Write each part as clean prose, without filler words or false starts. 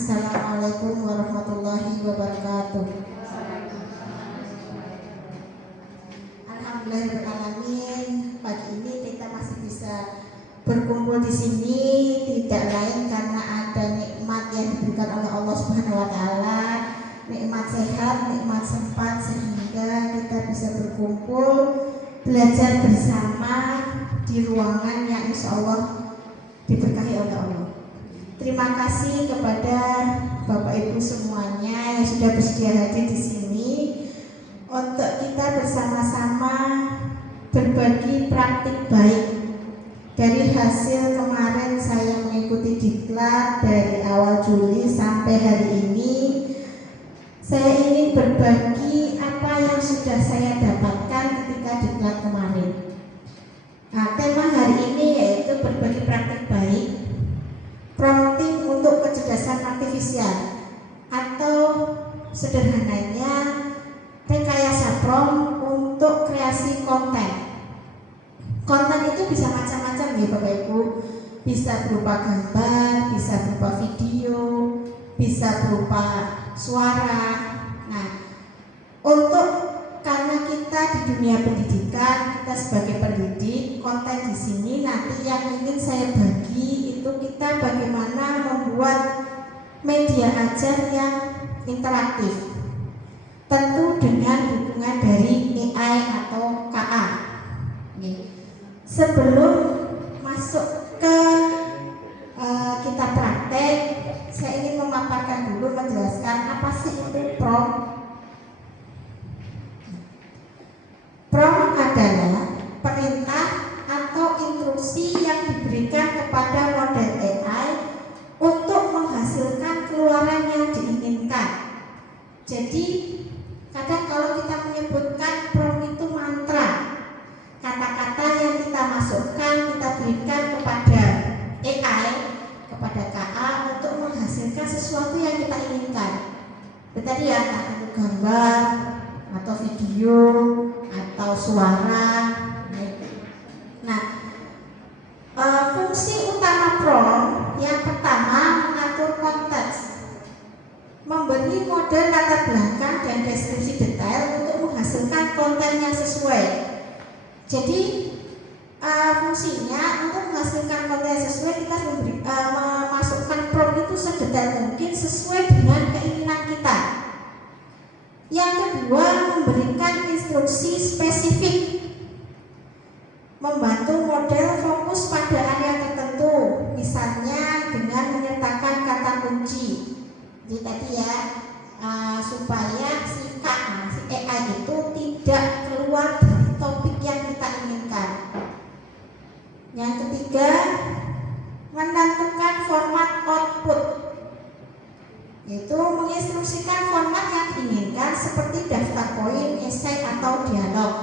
Assalamualaikum warahmatullahi wabarakatuh. Alhamdulillahirrahmanirrahim. Pagi ini kita masih bisa berkumpul di sini tidak lain karena ada nikmat yang diberikan oleh Allah Subhanahu wa taala, nikmat sehat, nikmat sempat sehingga kita bisa berkumpul belajar bersama di ruangan yang insya Allah diberkahi oleh Allah. Terima kasih kepada Bapak Ibu semuanya yang sudah bersedia hadir di sini untuk kita bersama-sama berbagi praktik baik. Dari hasil kemarin saya mengikuti diklat dari awal Juli sampai hari ini, saya ingin berbagi apa yang sudah saya dapatkan ketika diklat kemarin. Nah, tema hari ini yaitu berbagi praktik baik, prompting untuk kecerdasan artifisial, atau sederhananya rekayasa prompt untuk kreasi konten. Konten itu bisa macam-macam ya Bapak Ibu, bisa berupa gambar, bisa berupa video, bisa berupa suara. Nah, karena kita di dunia pendidikan, kita sebagai pendidik, konten di sini nanti yang ingin saya bagi itu kita bagaimana membuat media ajar yang interaktif, tentu dengan dukungan dari AI atau KA. Sebelum masuk ke kita praktek, saya ingin memaparkan dulu, menjelaskan apa sih itu prompt. Prompt adalah perintah atau instruksi yang diberikan kepada model AI untuk menghasilkan keluaran yang diinginkan. Jadi kadang kalau kita menyebutkan prompt itu mantra, kata-kata yang kita masukkan, kita berikan kepada AI, kepada KA untuk menghasilkan sesuatu yang kita inginkan. Tadi ya, itu gambar atau video atau suara. Nah, fungsi utama prompt yang pertama mengatur konteks, memberi model latar belakang dan deskripsi detail untuk menghasilkan konten yang sesuai. Jadi fungsinya untuk menghasilkan konten yang sesuai, kita memasukkan prompt itu sedetail mungkin sesuai dengan keinginan kita. Yang kedua, memberikan instruksi spesifik, membantu model fokus pada area tertentu, misalnya dengan menyertakan kata kunci. Jadi tadi ya, supaya si AI itu tidak keluar dari topik yang kita inginkan. Yang ketiga, menentukan format output, yaitu menginstruksikan format yang diinginkan seperti daftar poin, esai, atau dialog.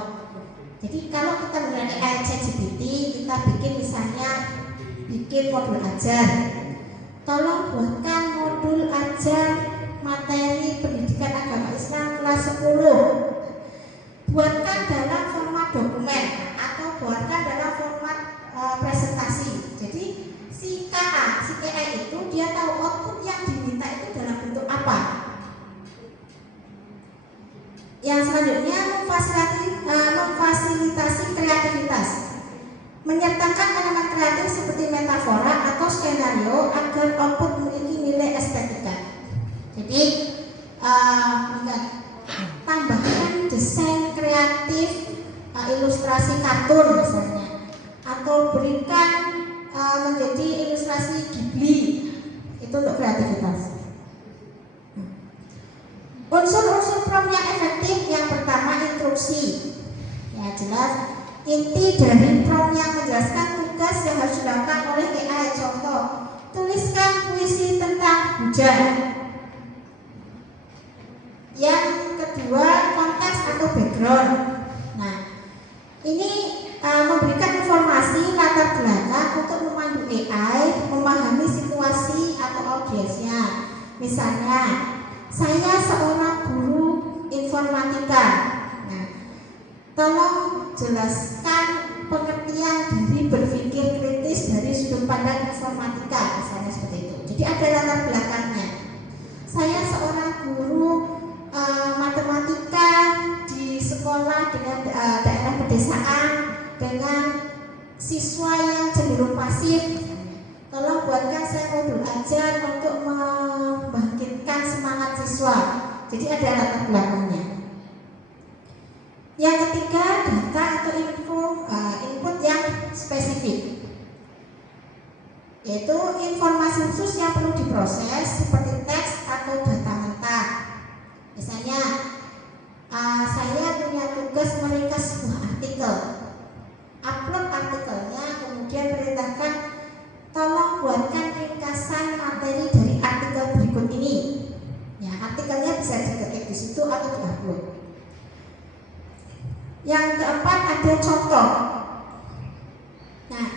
Jadi kalau kita menggunakan AI ChatGPT, kita bikin modul ajar. Tolong buatkan modul ajar materi pendidikan agama Islam kelas 10. Buatkan dalam format dokumen atau buatkan dalam format presentasi. Jadi si AI itu dia tahu output yang diminta itu dalam bentuk apa. Yang selanjutnya, memfasilitasi kreativitas, menyertakan elemen kreatif seperti metafora atau skenario agar output memiliki nilai estetika. Jadi tambahkan desain kreatif, ilustrasi kartun misalnya, atau berikan menjadi ilustrasi Ghibli, itu untuk kreativitas. Unsur-unsur prompt yang efektif, yang pertama instruksi. Ya jelas, inti dari prompt yang menjelaskan tugas yang harus dilakukan oleh AI. Contoh, tuliskan puisi tentang hujan. Yang kedua, konteks atau background. Nah, ini memberikan informasi latar belakang untuk memandu AI memahami situasi atau audiensnya. Misalnya, saya seorang guru informatika. Nah, tolong jelaskan pengertian dari berpikir kritis dari sudut pandang informatika, misalnya seperti itu. Jadi ada latar belakangnya. saya seorang guru matematika di sekolah dengan daerah pedesaan dengan siswa yang cenderung pasif. Tolong buatkan saya modul ajar untuk membangkitkan semangat siswa. Jadi ada latar belakangnya. Yang ketiga, data atau input yang spesifik, yaitu informasi khusus yang perlu diproses seperti teks atau data mentah. Misalnya saya punya tugas meringkas sebuah artikel, upload artikelnya, kemudian perintahkan tolong buatkan ringkasan materi dari artikel berikut ini. Ya, artikelnya bisa diketik di situ atau diupload. Yang keempat, ada contoh. Nah,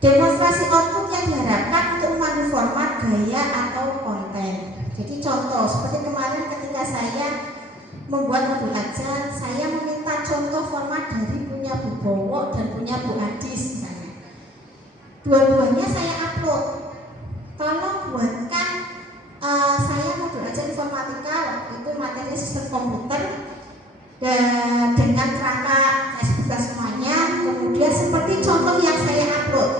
demonstrasi output yang diharapkan untuk memandu format, gaya, atau konten. Jadi contoh, seperti kemarin ketika saya membuat modul ajar, saya meminta contoh format dari punya Bu Bowo dan punya Bu Adis misalnya. Dua-duanya saya upload. Tolong buatkan saya modul ajar informatika, waktu itu materi sistem komputer dan dengan kerangka sebutkan semuanya, kemudian seperti contoh yang saya upload.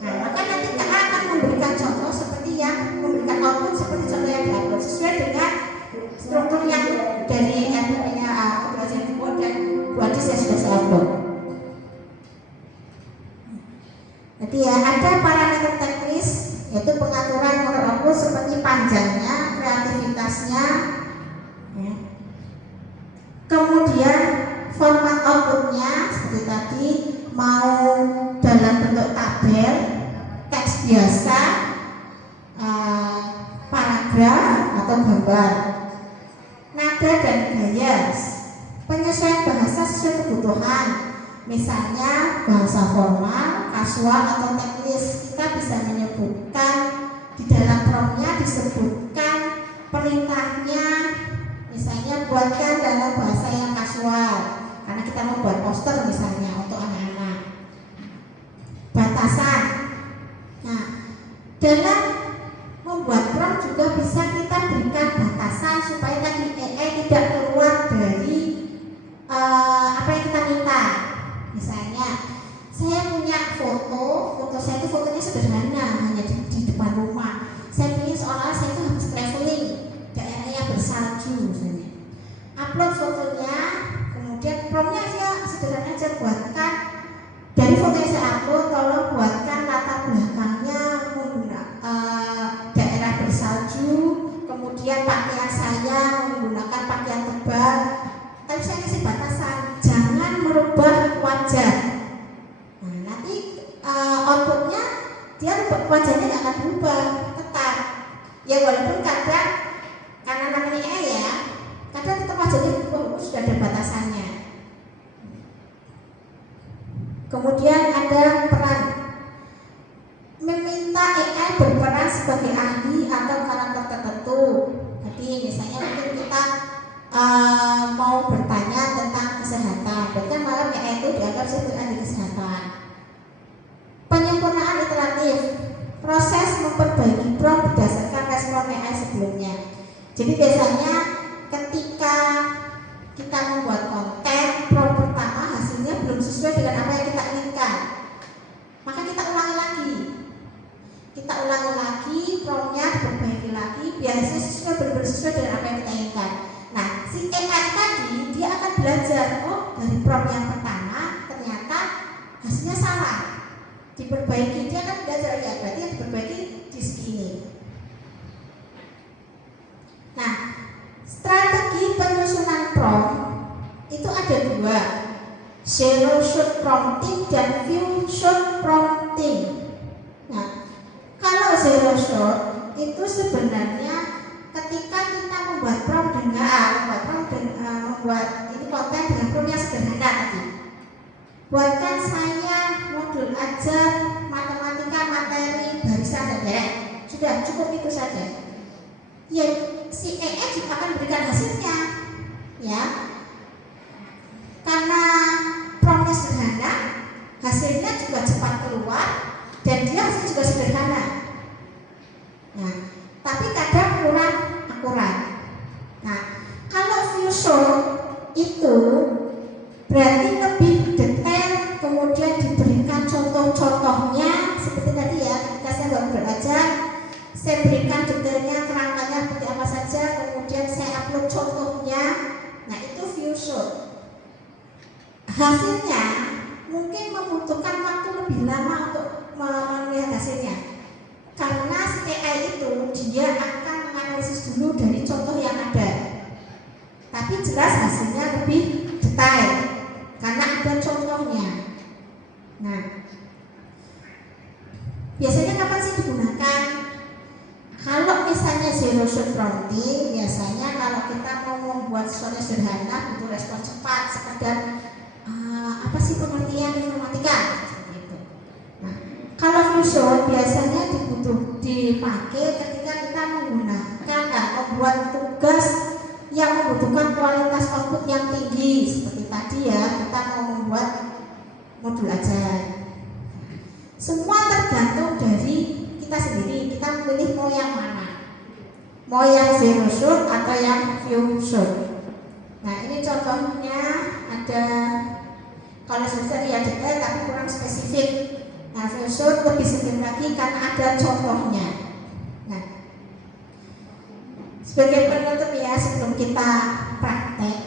Nah, maka nanti kita akan memberikan contoh seperti yang memberikan output seperti contoh yang diupload sesuai dengan struktur yang dari adminnya modul ajar info dan buat yang sudah saya upload. Jadi ya, ada parameter teknis yaitu pengaturan model output seperti panjangnya, kreativitasnya, ya. Kemudian format outputnya seperti tadi, mau dalam bentuk tabel, teks biasa, paragraf atau gambar, nada dan gaya, penyesuaian bahasa sesuai kebutuhan. Misalnya bahasa formal, kasual atau teknis, kita bisa menyebutkan di dalam promptnya disebutkan perintahnya. Misalnya buatkan dalam bahasa yang kasual, karena kita membuat poster misalnya untuk anak-anak. Batasan. Nah, dalam membuat prompt juga bisa kita berikan batasan supaya tadi AI tidak keluar dari apa yang kita minta. Misalnya, saya punya foto saya itu fotonya sederhana, hanya di depan rumah. Saya ingin seolah-olah saya itu habis traveling daerahnya bersalju misalnya. Upload fotonya, kemudian promptnya aja sederhana aja, buatkan dari foto yang saya upload, tolong buatkan latar belakangnya daerah bersalju, kemudian pakaian saya menggunakan pakaian tebal. Tapi saya kasih batasan, jangan merubah wajah. Nah, nanti outputnya dia wajahnya nggak akan berubah, tetap. Ya walaupun kadang karena namanya AI ya, kadang tetap wajahnya berubah, sudah ada batasannya. Kemudian ada peran, meminta AI berperan sebagai ahli atau karakter tertentu. Jadi misalnya mungkin kita mau bertanya tentang kesehatan, berarti malam AI itu dianggap sebagai ahli kesehatan. Penyempurnaan iteratif, proses memperbaiki prompt berdasarkan respon AI sebelumnya. Jadi biasanya ketika kita membuat konten, prompt pertama hasilnya belum sesuai dengan apa yang kita inginkan, maka kita ulangi lagi. Kita ulangi lagi, promptnya diperbaiki lagi, biasanya benar-benar sesuai dengan apa yang kita inginkan. Nah, si AI tadi dia akan belajar, oh dari prompt yang pertama ternyata hasilnya salah, diperbaiki. Dia akan belajar, ya berarti yang diperbaiki di segini. Nah, strategi penyusunan prompt itu ada dua, zero shot prompting dan few shot prompting. Nah, kalau zero shot itu sebenarnya ketika kita membuat prompt membuat ini konten dengan prompt yang sederhana tadi. Buatkan saya modul ajar matematika materi barisan dan deret. Sudah cukup itu saja. Ya, si AI juga akan berikan hasilnya, ya. Karena promptnya sederhana, hasilnya juga cepat keluar dan dia hasilnya juga sederhana. Nah, tapi kadang kurang itu berarti lebih detail, kemudian diberikan contoh-contohnya seperti tadi ya, ketika saya baru belajar, saya berikan detailnya, kerangkanya seperti apa saja, kemudian saya upload contohnya. Nah itu Viewshot. Hasilnya mungkin membutuhkan waktu lebih lama untuk melihat hasilnya, karena si AI itu dia akan menganalisis dulu dari contoh yang ada, tapi jelas hasilnya lebih detail karena ada contohnya. Nah, biasanya kapan sih digunakan? Kalau misalnya zero shot prompting, biasanya kalau kita mau membuat sesuatu sederhana butuh respon cepat, sekedar apa sih pengertian informatika seperti itu. Nah, kalau Viewshot biasanya dipakai ketika kita menggunakan membuat tugas yang membutuhkan kualitas output yang tinggi, seperti tadi ya, kita mau membuat modul ajar. Semua tergantung dari kita sendiri, kita memilih mau yang mana, mau yang zero shot atau yang Viewshot. Nah ini contohnya ada, kalau sebenarnya ya detail tapi kurang spesifik. Nah Viewshot lebih sedikit lagi karena ada contohnya. Nah sebagai penutup ya, sebelum kita praktek,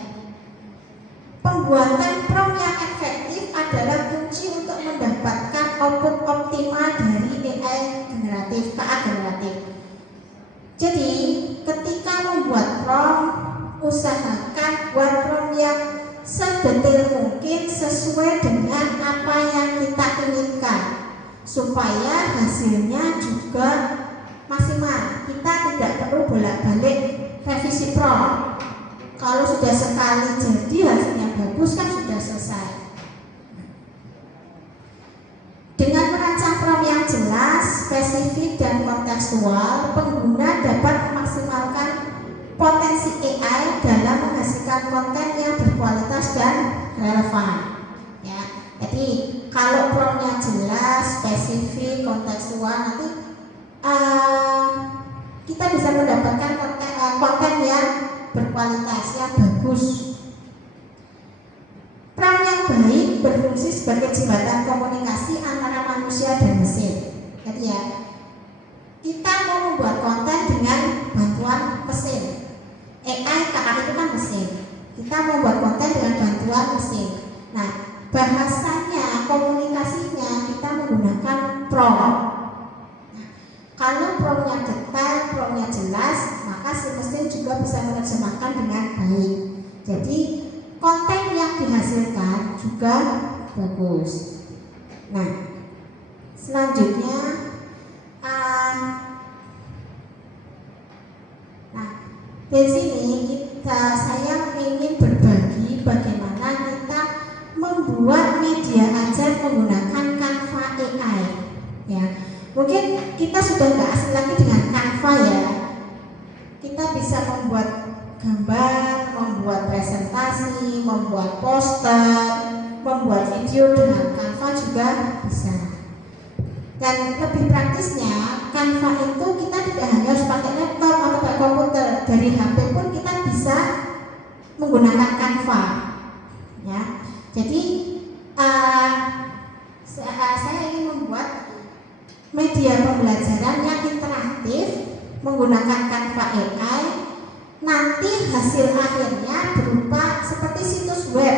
pembuatan prompt yang efektif adalah kunci untuk mendapatkan output optimal dari AI generatif, KA generatif. Jadi ketika membuat prompt, usahakan buat prompt yang sedetail mungkin sesuai dengan apa yang kita inginkan, supaya hasilnya juga maksimal. Kita tidak perlu bolak-balik revisi prompt. Kalau sudah sekali jadi hasilnya bagus kan sudah selesai. Dengan merancang prompt yang jelas, spesifik dan kontekstual, pengguna dapat memaksimalkan potensi AI dalam menghasilkan konten yang berkualitas dan relevan. Ya, jadi kalau promptnya jelas, spesifik, kontekstual, nanti kita bisa mendapatkan konten yang berkualitas, yang bagus. Prompt yang baik berfungsi sebagai jembatan komunikasi antara manusia dan mesin. Jadi ya, kita mau membuat konten dengan bantuan mesin. AI kakak itu kan mesin. Kita mau buat konten dengan bantuan mesin. Nah, bahasanya, komunikasinya kita menggunakan prompt. Nah, kalau promptnya detail, promptnya jelas, maka si mesin juga bisa menerjemahkan dengan baik. Jadi konten yang dihasilkan juga bagus. Nah, selanjutnya di sini saya ingin berbagi bagaimana kita membuat media ajar menggunakan Canva AI. Ya, mungkin kita sudah nggak asing lagi dengan Canva ya. Kita bisa membuat gambar, membuat presentasi, membuat poster, membuat video dengan Canva juga bisa. Dan lebih praktisnya, Canva itu kita tidak hanya harus pakai laptop atau pakai komputer, dari HP pun kita bisa menggunakan Canva. Ya, jadi saya ingin membuat media pembelajaran yang interaktif menggunakan Canva AI. Nanti hasil akhirnya berupa seperti situs web.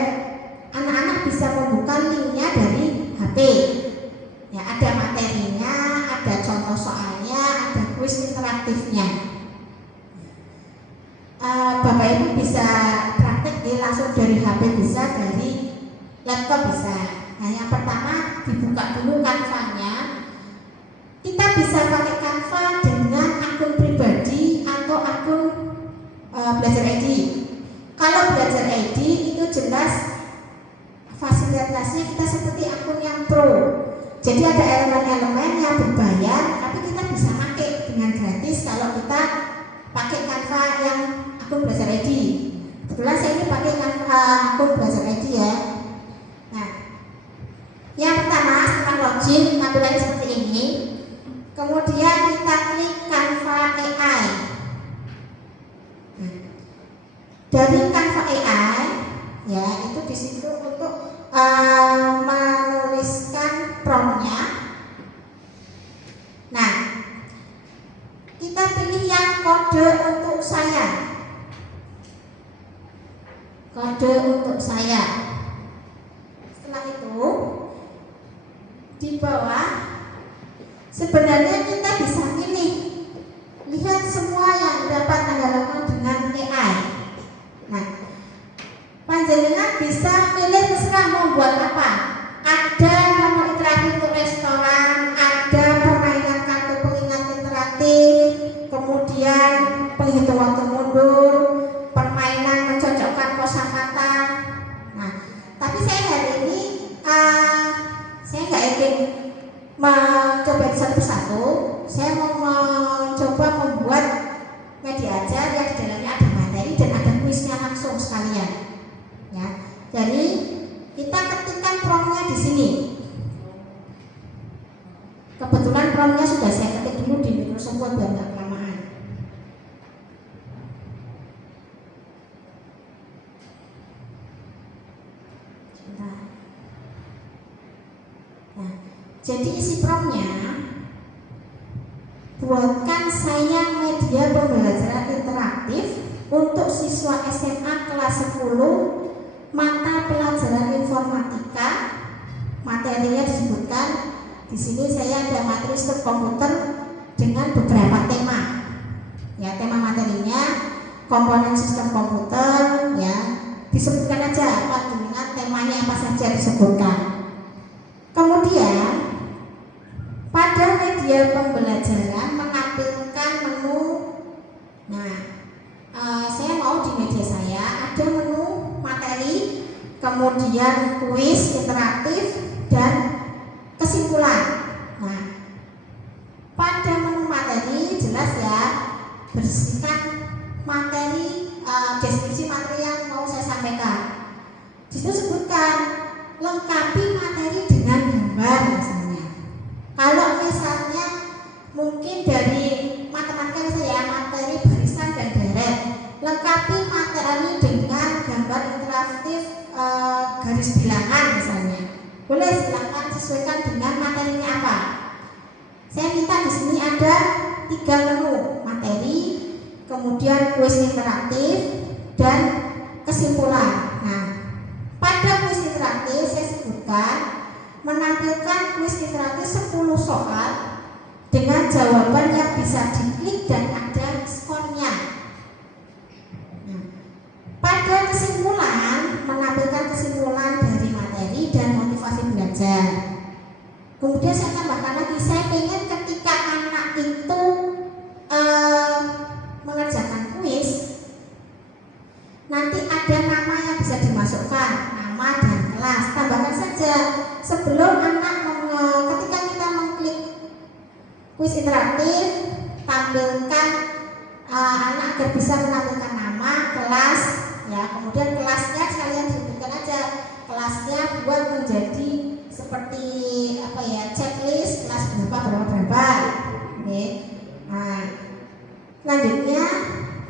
Anak-anak bisa membuka linknya dari HP. Ya, ada materinya, ada contoh soalnya, ada kuis interaktifnya. Bapak Ibu bisa praktek langsung dari HP bisa, dari laptop bisa. Nah, yang pertama dibuka dulu Canva-nya. Kita bisa pakai Canva dengan akun pribadi atau akun Belajar ID. Kalau Belajar ID itu jelas fasilitasnya kita seperti akun yang pro. Jadi ada elemen-elemen yang berbayar, tapi kita bisa pakai dengan gratis kalau kita pakai Canva yang akun Belajar ID. Kebetulan saya ini pakai Canva akun Belajar ID ya. Nah, yang pertama setelah login tampilannya seperti ini. Kemudian kita klik Canva AI. Dari Canva AI untuk saya. Setelah itu di bawah sebenarnya kita bisa pilih, lihat semua yang dapat Anda lakukan dengan AI. Nah, panjenengan bisa pilih terserah mau buat apa. Ada menu interaktif untuk restoran, ada permainan kartu pengingat interaktif, kemudian penghitung waktu mundur, permainan mencocokkan kosakata. Nah, tapi saya hari ini saya nggak ingin mencoba satu-satu. Saya mau mencoba membuat media ajar yang di dalamnya ada materi dan ada kuisnya langsung sekalian. Ya, jadi kita ketikkan promnya di sini. Kebetulan promnya sudah saya ketik dulu di Microsoft Word biar nggak kelamaan. Nah, jadi isi promnya, buatkan saya media pembelajaran interaktif untuk siswa SMA kelas 10 mata pelajaran informatika. Materinya disebutkan di sini. Saya ada materi sistem komputer dengan beberapa tema. Ya, tema materinya komponen sistem komputer, ya. Disebutkan aja dengan temanya apa saja disebutkan. Kemudian pada media pembelajaran menampilkan menu. Nah, saya mau di media saya ada menu materi, kemudian kuis interaktif dan kesimpulan. Nah, pada menu materi jelas ya, bersihkan materi, deskripsi materi yang mau saya sampaikan. Di situ sebutkan lengkapi materi dengan gambar misalnya. Kalau misalnya mungkin dari matematika saya materi barisan dan deret, lengkapi materi dengan gambar interaktif garis bilangan misalnya. Boleh, silakan sesuaikan dengan materinya apa. Saya minta di sini ada 3 menu, materi, kemudian kuis interaktif dan kesimpulan. Nah, pada kuis interaktif saya sebutkan menampilkan kuis interaktif 10 soal dengan jawaban yang bisa diklik dan ada skornya. Nah, pada kesimpulan menampilkan kesimpulan dari materi dan motivasi belajar. Kemudian saya tambahkan lagi, saya ingin ketika anak itu mengerjakan kuis, nanti ada nama yang bisa dimasukkan, nama dan kelas. Tambahkan saja sebelum anak ketika kita mengklik kuis interaktif, tampilkan anak agar bisa menampilkan nama, kelas, ya. Kemudian kelasnya sekalian disebutkan aja, kelasnya buat menjadi seperti apa ya, checklist kelas berapa. Oke. Nah, selanjutnya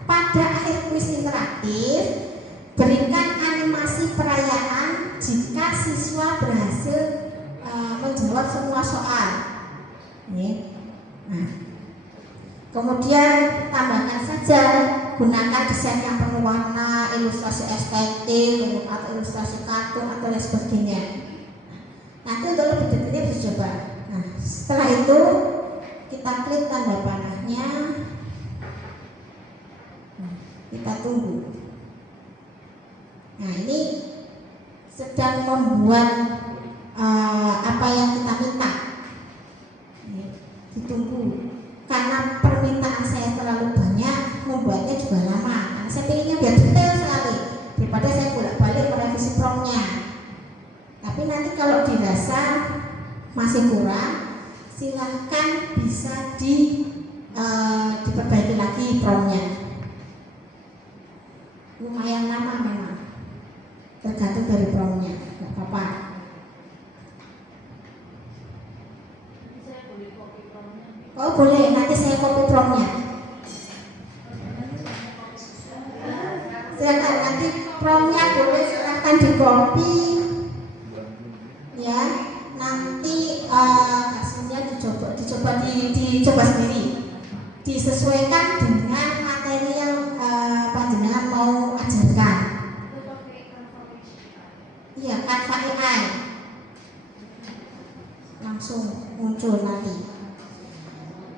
pada akhir kuis interaktif berikan animasi perayaan jika siswa berhasil menjawab semua soal. Nah, kemudian tambahkan saja, gunakan desain yang penuh warna, ilustrasi estetik atau ilustrasi kartun atau lain sebagainya. Nanti untuk lebih detailnya bisa coba. Nah, setelah itu kita klik tanda panahnya, kita tunggu. Nah, ini sedang membuat apa yang kita minta. Ditunggu, karena permintaan saya terlalu banyak, membuatnya juga lama. Karena saya pengennya biar detail sekali, daripada saya bolak-balik merevisi promnya. Tapi nanti kalau dirasa masih kurang, silahkan bisa diperbaiki lagi promnya. Lumayan lama memang, tergantung dari promnya, nggak apa-apa. Oh boleh, nanti saya copy promnya. Silakan, nanti promnya boleh silahkan di copy, ya. Nanti hasilnya dicoba sendiri, disesuaikan dengan materi yang panjenengan mau ajarkan. Iya, Canva AI langsung muncul nanti.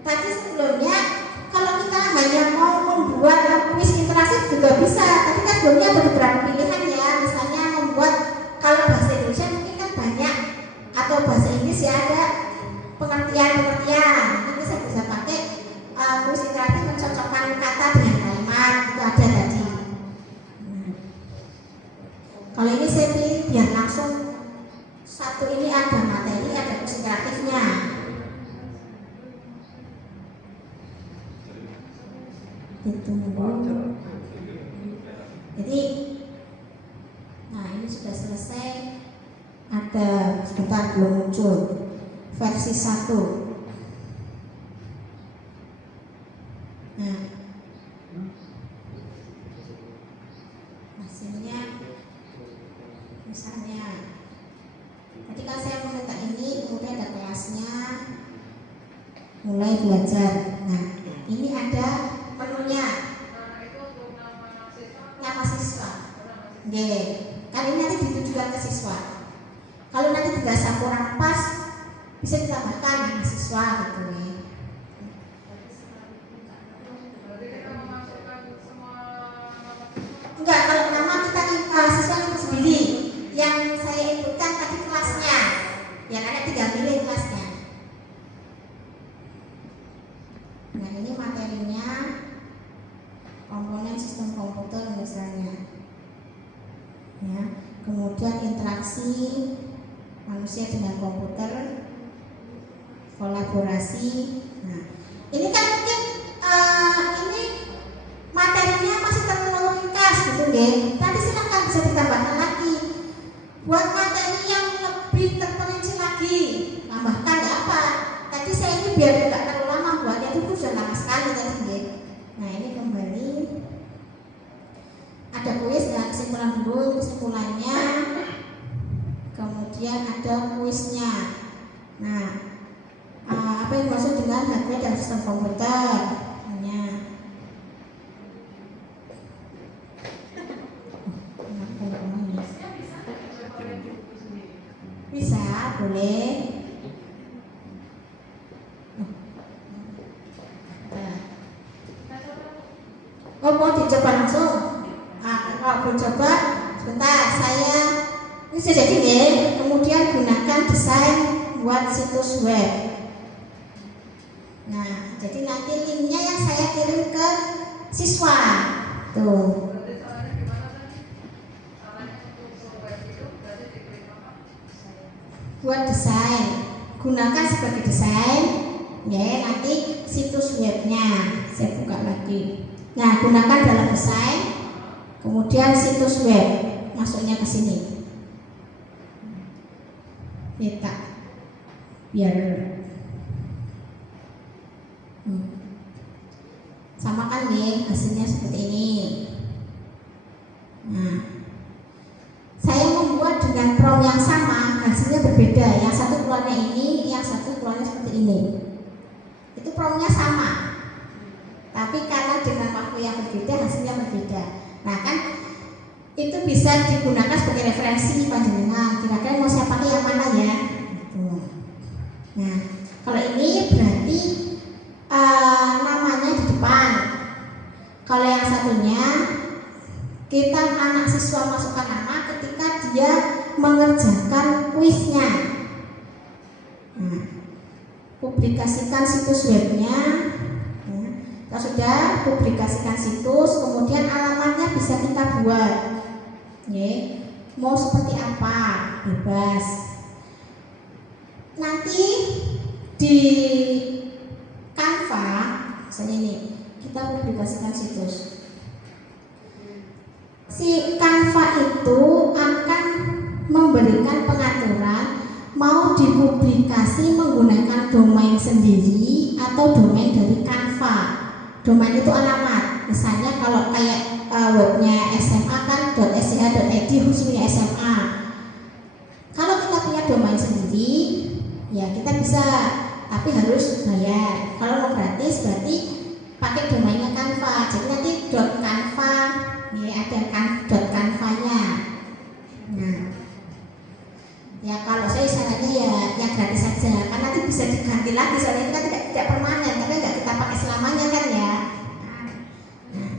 Tadi sebelumnya kalau kita hanya mau membuat kuis interaktif juga bisa, tapi kan sebelumnya ada beberapa pilihan ya. Misalnya membuat, kalau bahasa Indonesia mungkin kan banyak, atau bahasa Inggris ya ada pengertian-pengertian. Nanti saya bisa pakai kuis interaktif mencocokkan kata dengan kalimat, itu ada tadi. Kalau ini saya pilih biar langsung satu ini ada materi, ada kuis interaktifnya. Ditunggu. Jadi, nah ini sudah selesai. Ada sebentar belum muncul versi 1. Nah, hasilnya misalnya tadi kan saya meminta ini, kemudian ada kelasnya, mulai belajar. Nah, ini ada menunya. Nama siswa. Oke, kan ini nanti ditujukan ke siswa. Kalau nanti dirasa kurang pas, bisa ditambahkan nama siswa gitu ya. Enggak, kalau nama kita siswa itu sendiri. Yang saya inputkan tadi kelasnya. Yang ada 3 pilih kelasnya. Nah, ini materinya komponen sistem komputer misalnya. Ya, kemudian interaksi manusia dengan komputer, kolaborasi. Nah, ini kan mungkin ini materinya masih terlalu ringkas gitu ya. Nanti silakan bisa ditambahkan lagi. Buat materi yang lebih terperinci lagi, tambahkan ya apa? Tadi saya ini biar tidak terlalu lama buatnya, itu sudah lama sekali tadi ya. Nah, ini kembali ada kuis dan kesimpulan dulu, kesimpulannya. Kemudian ada kuisnya. Nah, apa yang dimaksud dengan hardware dan sistem komputer? Bisa, boleh. Oh, mau dicoba langsung? Kalau mau coba, sebentar saya ini sudah jadi ya. Kemudian gunakan desain buat situs web. Nah, jadi nanti linknya yang saya kirim ke siswa. Tuh. Buat desain, gunakan sebagai desain ya, nanti situs webnya saya buka lagi. Nah, gunakan dalam desain, kemudian situs web, masuknya ke sini. Kita biar sama kan nih, hasilnya seperti ini. Nah, saya membuat dengan prompt yang sama, hasilnya berbeda. Yang satu keluarnya ini, yang satu keluarnya seperti ini. Itu promptnya sama, tapi karena dengan waktu yang berbeda, hasilnya berbeda. Nah kan, itu bisa digunakan sebagai referensi panjenengan. Kira-kira mau saya pakai yang mana ya? Nah, kalau ini berarti namanya di depan. Kalau yang satunya, kita anak siswa masukkan nama ketika dia mengerjakan kuisnya. Nah, publikasikan situs webnya. Kita sudah publikasikan situs, kemudian alamatnya bisa kita buat. Mau seperti apa? Bebas. Nanti di Canva, misalnya ini, kita publikasikan situs. Si Canva itu akan memberikan pengaturan mau dipublikasi menggunakan domain sendiri atau domain dari Canva. Domain itu alamat. Misalnya kalau kayak webnya SMA kan .sca.id khususnya SMA. Kalau kita punya domain sendiri, ya kita bisa, tapi harus bayar. Kalau mau gratis berarti pakai domainnya Canva. Jadi nanti .canva, ya ada .canva-nya. Nah, Ya kalau saya sarannya ya yang gratis saja, karena nanti bisa diganti lagi, soalnya itu kan tidak permanen, karena nggak kita pakai selamanya kan ya. Nah,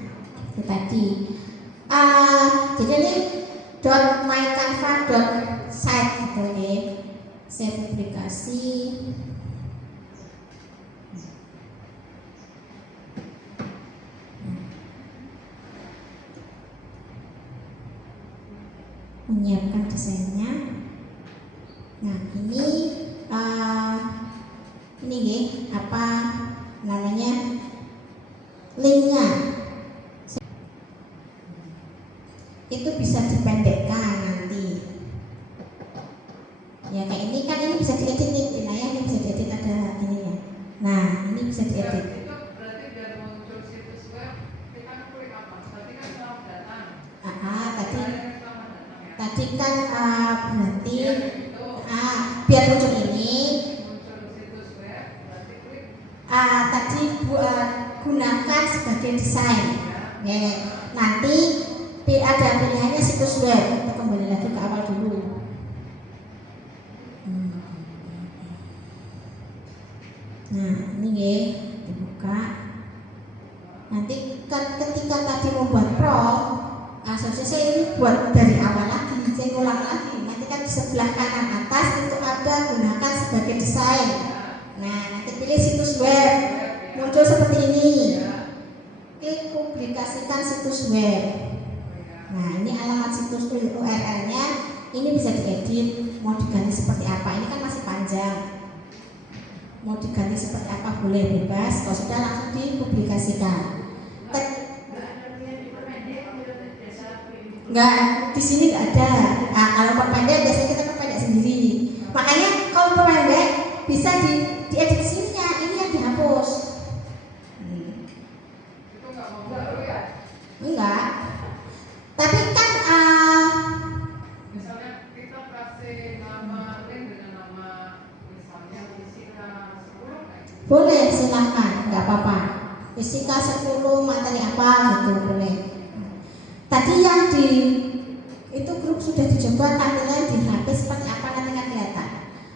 itu tadi. Jadi ini .mycanva.site gitu ya. Saya publikasi. Menyiapkan desainnya. Nah ini ya apa namanya linknya itu bisa dipendekkan nanti ya, kayak ini kan, ini bisa diedit nih, nah ya ini bisa diedit, ada ini ya. Nah ini bisa diedit. Itu berarti biar muncul situs web kita klik apa? Berarti kan selamat datang. Tadi kan berarti biar muncul ini. Tadi gunakan sebagai desain. Ya. Nanti ada pilihannya situs web. Kita kembali lagi ke awal dulu. Nah ini ya dibuka. Nanti kan ketika tadi membuat prompt, asosiasi saya ini buat dari awal lagi, saya ulang lagi. Nanti kan di sebelah kanan atas itu ada gunakan sebagai desain. Nah nanti pilih situs web, muncul seperti ini. Klik publikasikan situs web. Nah ini alamat situs URL-nya, ini bisa diedit, mau diganti seperti apa. Ini kan masih panjang, mau diganti seperti apa boleh, bebas. Kalau sudah langsung dipublikasikan. Enggak, di sini nggak ada. Kalau perpendek biasanya kita perpendek sendiri. Makanya kalau perpendek bisa diedit sininya, ini yang dihapus. Itu nggak mau baru ya? Enggak. Tapi kan misalnya kita kasih nama link dengan nama misalnya fisika 10 kayak gitu. Boleh, silakan, nggak apa-apa. Fisika 10 materi apa gitu boleh. Tadi yang di itu grup sudah dicoba tampilan di HP seperti apa, nanti kan kelihatan.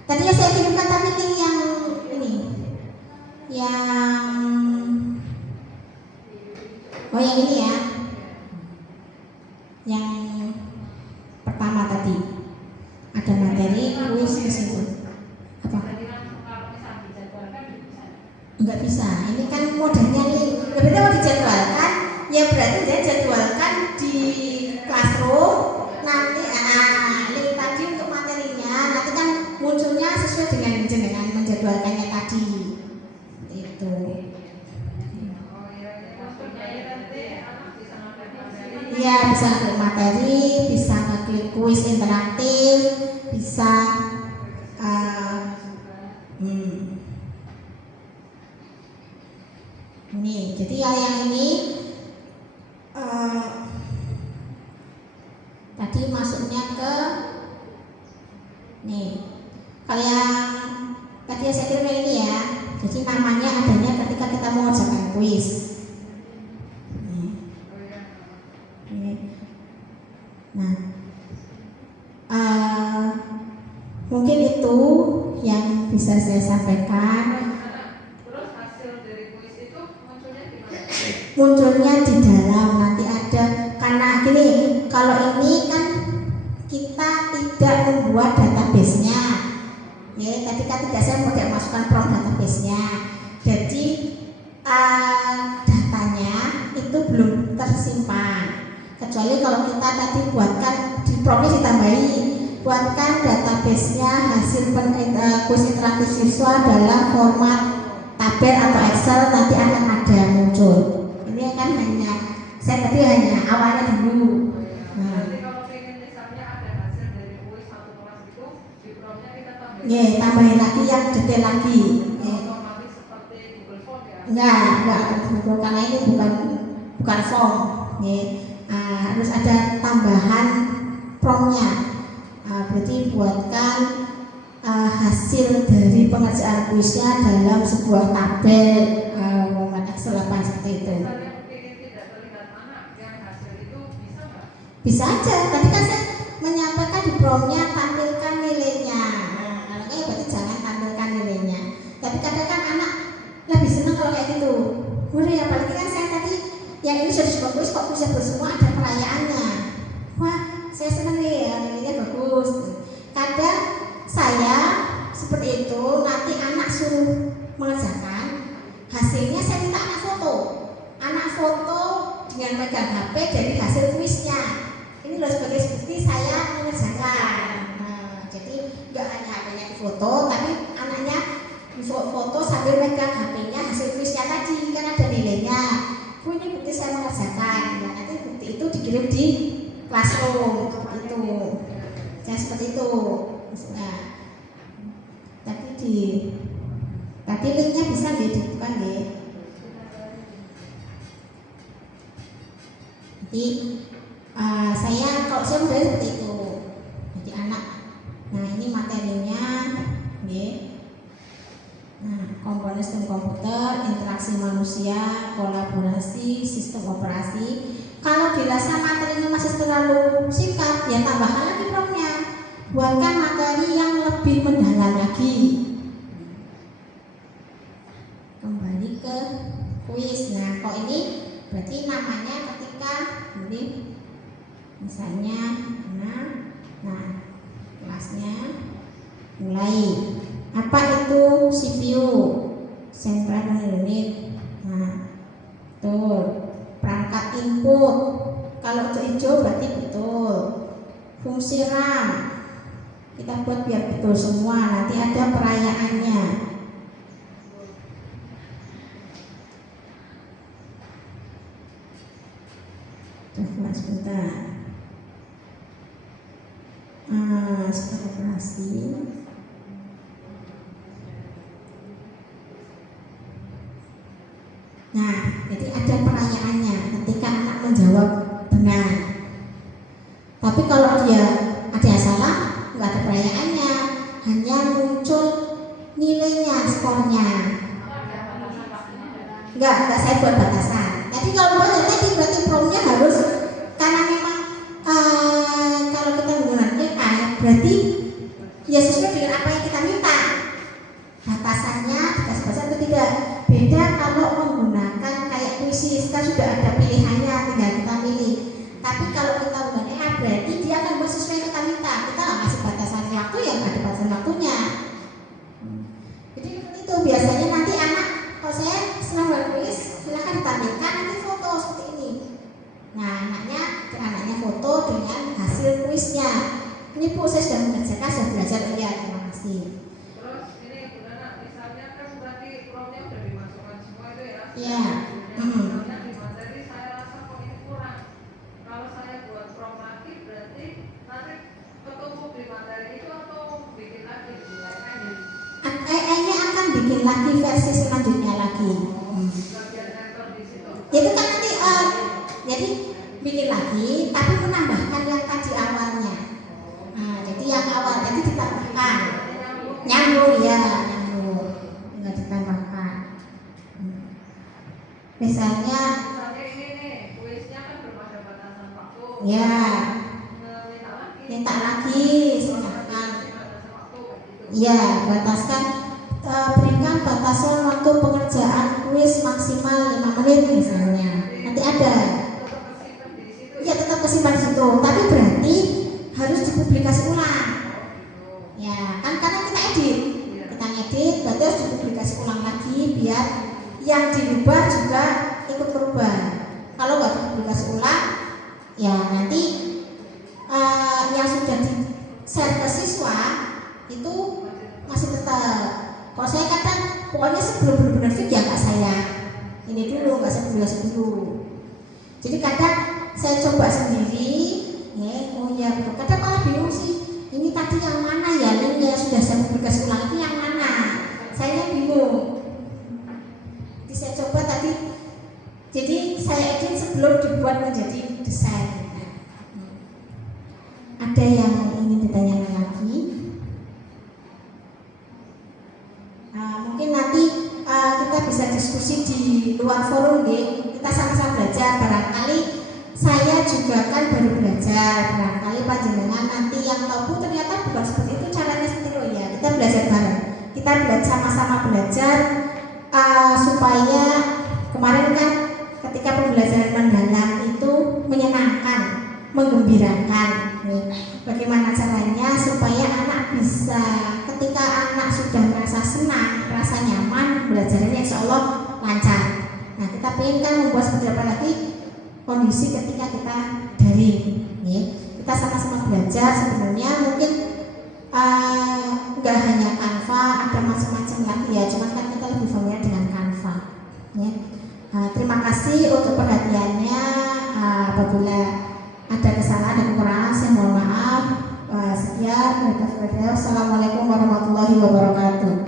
Tadinya saya kirimkan tapi link yang ini, yang ini ya, yang pertama tadi ada materi kuis ke situ. Apa? Enggak bisa. Ini kan modelnya link. Berarti mau dijadwalkan, ya berarti dia jadwalkan di Classroom. Nanti link tadi untuk materinya, nanti kan munculnya sesuai dengan jenengan menjadwalkannya tadi. Itu. Iya, bisa klik materi, bisa klik kuis interaktif, bisa ini. Jadi yang ini tadi masuknya ke nih. Kalau yang tadi saya kirim ini ya. Jadi namanya adanya ketika kita mau mengerjakan kuis. Nah, mungkin itu yang bisa saya sampaikan. Terus hasil dari kuis itu munculnya di mana? Munculnya di dalam, nanti ada, karena gini, kalau ini kan kita tidak membuat database-nya. Ya, tadi kan tidak saya tidak masukkan prompt database-nya. Jadi datanya itu belum tersimpan. Kecuali kalau kita tadi buatkan di prompt-nya ditambahi, buatkan database-nya hasil kuis interaktif siswa dalam format tabel atau Excel, nanti akan ada muncul. Ini kan hanya saya tadi hanya awalnya dulu. Berarti kalau ingin misalnya ada hasil dari kuis satu kelas itu, di prompt-nya kita tambahin. Ya, tambahin lagi yang detail lagi. Otomatis seperti Google Form ya? Enggak Google, karena ini bukan form. Ya. Harus ada tambahan prompt-nya. Berarti buatkan hasil dari pengerjaan kuisnya dalam sebuah tabel format Excel apa seperti itu. Misalnya ingin tidak terlihat anak yang hasil itu bisa nggak? Bisa aja. Tadi kan saya menyampaikan di prompt-nya tampilkan nilainya yang ini sudah bagus kok bisa semua ada perayaannya. Wah, saya senang nih ya, nilainya bagus. Kadang saya seperti itu, nanti anak suruh mengerjakan, hasilnya saya minta anak foto dengan megang HP dari hasil kuisnya. Ini loh sebagai bukti saya mengerjakan. Nah, jadi nggak hanya HP-nya difoto, tapi anaknya foto sambil megang HP-nya hasil kuisnya tadi, kan ada nilainya. Ini bukti saya mengerjakan. Ya, nanti bukti itu dikirim di classroom seperti itu. Jangan seperti itu. Nah, tadi linknya bisa dibuka nggih. Jadi kalau saya modalnya seperti itu. Jadi anak. Nah, ini materinya nggih. Nah, komponen sistem komputer, interaksi manusia, kolaborasi, sistem operasi. Kalau dirasa materinya masih terlalu singkat, ya tambahkan lagi promnya. Buatkan materi yang lebih mendalam lagi. Kembali ke kuis. Nah, kok ini berarti namanya ketika ini misalnya kelasnya mulai. Apa itu CPU? Central Unit. Nah, betul. Perangkat input. Kalau itu hijau berarti betul. Fungsi RAM. Kita buat biar betul semua. Nanti ada perayaannya. Coba sebentar. Sistem operasi. Nah, jadi ada perayaannya ketika anak menjawab benar. Tapi kalau dia ada yang salah, nggak ada perayaannya, hanya muncul nilainya, skornya. Nggak saya buat batasan. Jadi kalau tadi berarti promnya harus, karena memang kalau kita menggunakan AI berarti ya sesuai dengan apa yang kita minta. Batasannya dikasih batasan atau tidak. Beda kalau menggunakan kayak kuisis, kita sudah ada pilihannya, tinggal kita pilih. Tapi kalau kita menggunakan AI berarti dia akan sesuai kita minta. Kita nggak kasih batasan waktu, ya nggak ada batasan waktunya. Jadi itu biasanya nanti anak, kalau saya setelah kuis silahkan tampilkan nanti foto seperti ini. Nah, anaknya foto dengan hasil kuisnya. Ini Bu, saya sudah mengerjakan, sudah belajar. Iya, terima kasih. Terus ini gimana? Misalnya kan berarti promnya udah dimasukkan semua itu ya? Iya. Misalnya di materi saya rasa kok ini kurang. Kalau saya buat prom lagi berarti nanti ketumpuk di materi itu atau bikin lagi nilainya? AI-nya akan bikin lagi versi selanjutnya lagi. Bagian enter di situ. Itu kan nanti jadi bikin lagi, tapi menambahkan yang tadi awalnya. Nah, jadi yang awal tadi ditambahkan, nyambung, nggak ditambahkan. Misalnya ini nih, kuisnya kan belum ada batasan waktu. Ya, minta lagi silahkan. Ya, bataskan, berikan batasan waktu pengerjaan kuis maksimal 5 menit misalnya. Nanti ada. Ya, tetap kesimpan di situ. Tapi berarti harus dipublikasi ulang. Ya, kan karena kita ngedit, berarti harus dipublikasi ulang lagi biar yang dirubah juga ikut berubah. Kalau nggak dipublikasi ulang, ya nanti yang sudah di-share ke siswa itu masih tetap. Kalau saya kadang pokoknya sebelum benar-benar fit ya nggak saya ini dulu, nggak saya publikasi dulu. Jadi kadang saya coba sendiri, betul. Kadang malah bingung sih, ini tadi yang mana ya linknya sudah saya publikasi ulang itu yang mana? Saya bingung. Jadi saya coba tadi, jadi saya edit sebelum dibuat menjadi desain. Ada yang ingin ditanyakan lagi? Mungkin nanti kita bisa diskusi di luar forum deh. Kita sama-sama belajar. Barangkali saya juga kan baru belajar. Barangkali panjenengan nanti yang tahu ternyata bukan seperti itu caranya seperti itu ya. Kita belajar bareng. Kita sama-sama belajar supaya kemarin kan ketika pembelajaran menggembirakan. Nih, bagaimana caranya supaya anak bisa ketika anak sudah merasa senang, merasa nyaman, belajarnya insya Allah lancar. Nah, kita ingin kan membuat seperti apa lagi kondisi ketika kita daring. Nih, kita sama-sama belajar sebenarnya mungkin nggak hanya Canva, ada macam-macam lagi ya. Cuman kan kita lebih familiar dengan Canva. Ya. Terima kasih untuk perhatiannya. Apabila ada kesalahan dan kekurangan, saya mohon maaf. Sekian. Assalamualaikum warahmatullahi wabarakatuh.